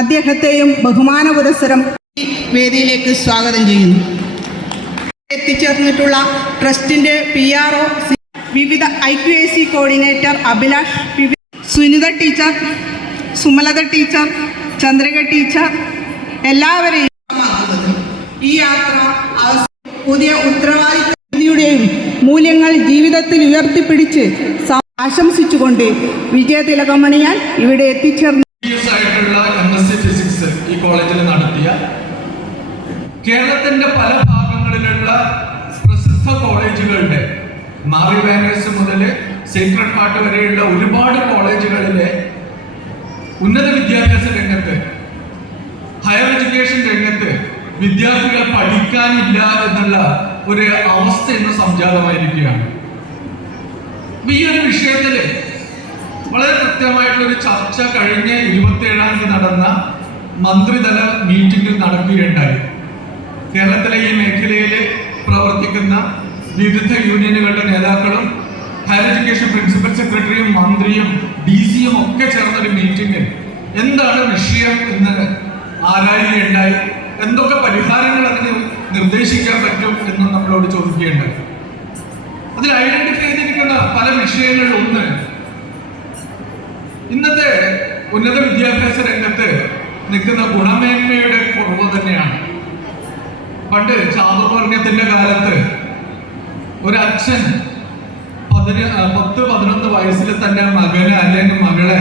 അദ്ദേഹത്തെയും ബഹുമാന പുരസ്സരം വേദിയിലേക്ക് സ്വാഗതം ചെയ്യുന്നു. എത്തിച്ചേർന്നിട്ടുള്ള ട്രസ്റ്റിൻ്റെ PRO, വിവിധ IQAC coordinator Abhilash, Sunitha teacher, Sumalatha teacher, Chandrika teacher, എല്ലാവരെയും ഈ യാത്ര പുതിയ ഉത്തരവാദിത്തയുടെയും മൂല്യങ്ങൾ ജീവിതത്തിൽ ഉയർത്തിപ്പിടിച്ച് ആശംസിച്ചുകൊണ്ട് വിജയതിലകമണിയാൻ ഇവിടെ എത്തിച്ചേർന്നു. MSc ഫിസിക്സ് ഈ കോളേജിൽ നടത്തിയ കേരളത്തിന്റെ പല ഭാഗങ്ങളിലുള്ള പ്രസിദ്ധ കോളേജുകളുടെ മാറി ബാനേഴ്സ് മുതൽ സേക്രഡ് ഹാർട്ട് വരെയുള്ള ഒരുപാട് കോളേജുകളിലെ ഉന്നത വിദ്യാഭ്യാസ രംഗത്ത്, ഹയർ എഡ്യൂക്കേഷൻ രംഗത്ത് വിദ്യാർത്ഥികൾ പഠിക്കാനില്ല എന്നുള്ള ഒരു അവസ്ഥ ഇന്ന് സംജാതമായിരിക്കുകയാണ്. ഈ ഒരു വിഷയത്തില് വളരെ കൃത്യമായിട്ടുള്ളൊരു ചർച്ച കഴിഞ്ഞ 27-ാം തീയതി നടന്ന മന്ത്രിതല മീറ്റിംഗിൽ നടക്കുകയുണ്ടായി. കേരളത്തിലെ ഈ മേഖലയിൽ പ്രവർത്തിക്കുന്ന വിവിധ യൂണിയനുകളുടെ നേതാക്കളും ഹയർ എഡ്യൂക്കേഷൻ പ്രിൻസിപ്പൽ സെക്രട്ടറിയും മന്ത്രിയും DC-യും ഒക്കെ ചേർന്നൊരു മീറ്റിംഗിൽ എന്താണ് വിഷയം എന്ന് ആരായുകയുണ്ടായി. എന്തൊക്കെ പരിഹാരങ്ങൾ അതിന് നിർദ്ദേശിക്കാൻ പറ്റും എന്ന് നമ്മളോട് ചോദിക്കുകയുണ്ടായി. അതിൽ ഐഡന്റിഫൈ ചെയ്തിരിക്കുന്ന പല വിഷയങ്ങളിൽ ഒന്ന്, ഇന്നത്തെ ഉന്നത വിദ്യാഭ്യാസ രംഗത്ത് നിൽക്കുന്ന ഗുണമേന്മയുടെ കുറവ് തന്നെയാണ്. പണ്ട് ചാതുർവർണ്ണയത്തിന്റെ കാലത്ത് ഒരച്ഛൻ 10-11 വയസ്സിൽ തന്നെ മകനെ അല്ലെങ്കിൽ മകളെ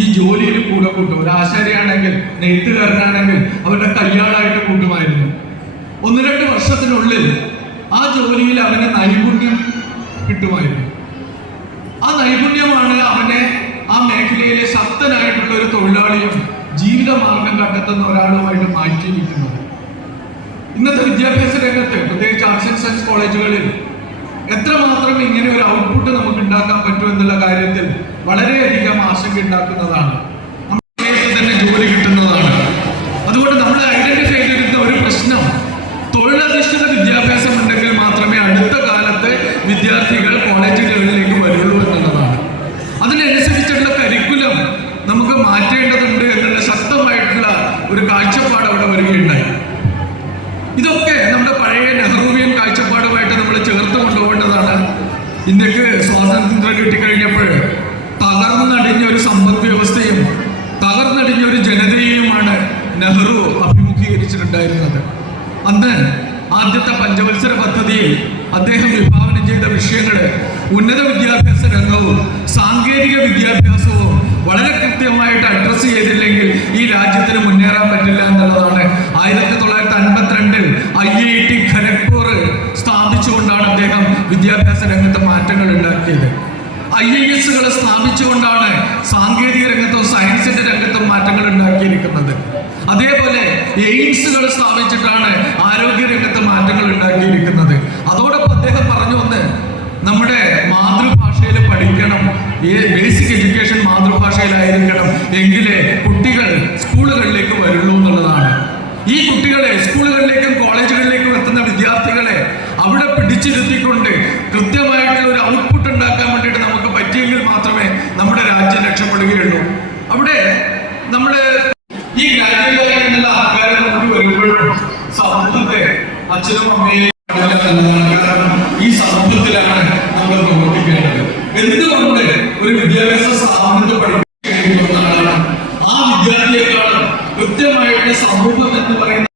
ഈ ജോലിയിൽ കൂടെ കൂട്ടും. ഒരു ആശാരിയാണെങ്കിൽ, നെയ്ത്തുകാരനാണെങ്കിൽ അവരുടെ കയ്യാളായിട്ട് കൂട്ടുമായിരുന്നു. 1-2 വർഷത്തിനുള്ളിൽ ആ ജോലിയിൽ അവന് നൈപുണ്യം കിട്ടുമായിരുന്നു. ആ നൈപുണ്യമാണ് അവനെ ആ മേഖലയിലെ ശക്തനായിട്ടുള്ള ഒരു തൊഴിലാളിയും ജീവിതമാർഗം കണ്ടെത്തുന്ന ഒരാളുമായിട്ട് മാറ്റിയിരിക്കുന്നത്. ഇന്നത്തെ വിദ്യാഭ്യാസ രംഗത്ത്, പ്രത്യേകിച്ച് ആർട്സ് ആൻഡ് സയൻസ് കോളേജുകളിൽ എത്രമാത്രം ഇങ്ങനെ ഒരു ഔട്ട്പുട്ട് നമുക്ക് ഉണ്ടാക്കാൻ പറ്റും എന്നുള്ള കാര്യത്തിൽ വളരെയധികം ആശങ്ക ഉണ്ടാക്കുന്നതാണ്. നമ്മുടെ തന്നെ ജോലി കിട്ടുന്നതാണ്. അതുകൊണ്ട് നമ്മൾ ഐഡന്റിഫൈ ചെയ്തിരുന്ന ഒരു പ്രശ്നം, തൊഴിലധിഷ്ഠിത വിദ്യാഭ്യാസം ഉണ്ടെങ്കിൽ മാത്രമേ അടുത്ത കാലത്ത് വിദ്യാർത്ഥികൾ കോളേജുകളിലേക്ക് വരുള്ളൂ എന്നുള്ളതാണ്. അതിനനുസരിച്ചുള്ള കരിക്കുലം നമുക്ക് മാറ്റേണ്ടതുണ്ട് എന്നുള്ള ശക്തമായിട്ടുള്ള ഒരു കാഴ്ചപ്പാട് അവിടെ വരികയുണ്ടായി. ഇതൊക്കെ നമ്മുടെ പഴയ നെഹ്റുവിയൻ കാഴ്ചപ്പാടുമായിട്ട് നമ്മൾ ചേർത്ത് കൊണ്ടുപോകേണ്ടതാണ്. ഇന്ത്യക്ക് സ്വാതന്ത്ര്യം കിട്ടിക്കഴിഞ്ഞപ്പോൾ തകർന്നടിഞ്ഞ ഒരു സമ്പദ് വ്യവസ്ഥയും തകർന്നടിഞ്ഞ ഒരു ജനതയെയുമാണ് നെഹ്റു അഭിമുഖീകരിച്ചിട്ടുണ്ടായിരുന്നത്. അന്ന് ആദ്യത്തെ പഞ്ചവത്സര പദ്ധതിയിൽ അദ്ദേഹം വിഭാവനം ചെയ്ത വിഷയങ്ങള് ഉന്നത വിദ്യാഭ്യാസ രംഗവും സാങ്കേതിക വിദ്യാഭ്യാസവും വളരെ കൃത്യമായിട്ട് അഡ്രസ് ചെയ്തില്ലെങ്കിൽ ഈ രാജ്യത്തിന് മുന്നേറാൻ പറ്റില്ല എന്നുള്ളതാണ്. 1952 IIT ഖരഗ്പൂർ സ്ഥാപിച്ചുകൊണ്ടാണ് അദ്ദേഹം വിദ്യാഭ്യാസ രംഗത്ത് മാറ്റങ്ങൾ ഉണ്ടാക്കിയത്. IIS-കൾ സ്ഥാപിച്ചുകൊണ്ടാണ് സാങ്കേതിക രംഗത്തും സയൻസിന്റെ രംഗത്തും മാറ്റങ്ങൾ ഉണ്ടാക്കിയിരിക്കുന്നത്. അതേപോലെ എയിംസുകൾ സ്ഥാപിച്ചിട്ടാണ് ആരോഗ്യ രംഗത്ത് മാറ്റങ്ങൾ ഉണ്ടാക്കിയിരിക്കുന്നത്. അതോടൊപ്പം അദ്ദേഹം പറഞ്ഞു വന്ന് നമ്മുടെ മാതൃഭാഷയിൽ പഠിക്കണം, ബേസിക് എഡ്യൂക്കേഷൻ മാതൃഭാഷയിലായിരിക്കണം, എങ്കിലേ കുട്ടികൾ സ്കൂളുകളിലേക്ക് വരുള്ളൂ എന്നുള്ളതാണ്. ഈ കുട്ടികളെ സ്കൂളുകളിലേക്കും കോളേജുകളിലേക്കും എത്തുന്ന വിദ്യാർത്ഥികളെ അവിടെ പിടിച്ചിരുത്തിക്കൊണ്ട് കൃത്യമായിട്ടുള്ള ഒരു ഔട്ട്പുട്ട് ഉണ്ടാക്കാൻ വേണ്ടിയിട്ട് നമുക്ക് പറ്റിയെങ്കിൽ മാത്രമേ നമ്മുടെ രാജ്യം രക്ഷപ്പെടുകയുള്ളൂ. അവിടെ നമ്മുടെ ഈ ഗ്രാജുവേറ്റ് എന്നുള്ള ആൾക്കാരെ നമുക്ക് വരുമ്പോഴും സമൂഹത്തെ അച്ഛനും അമ്മയും കാരണം ഈ സമൂഹത്തിലാണ് നമ്മൾ പ്രവർത്തിക്കേണ്ടത്. എന്തുകൊണ്ട് ഒരു വിദ്യാഭ്യാസ സ്ഥാപനത്തിൽ പഠിപ്പിക്കുന്ന ആ വിദ്യാർത്ഥിയെക്കാളും കൃത്യമായിട്ട് സമൂഹം എന്ന് പറയുന്ന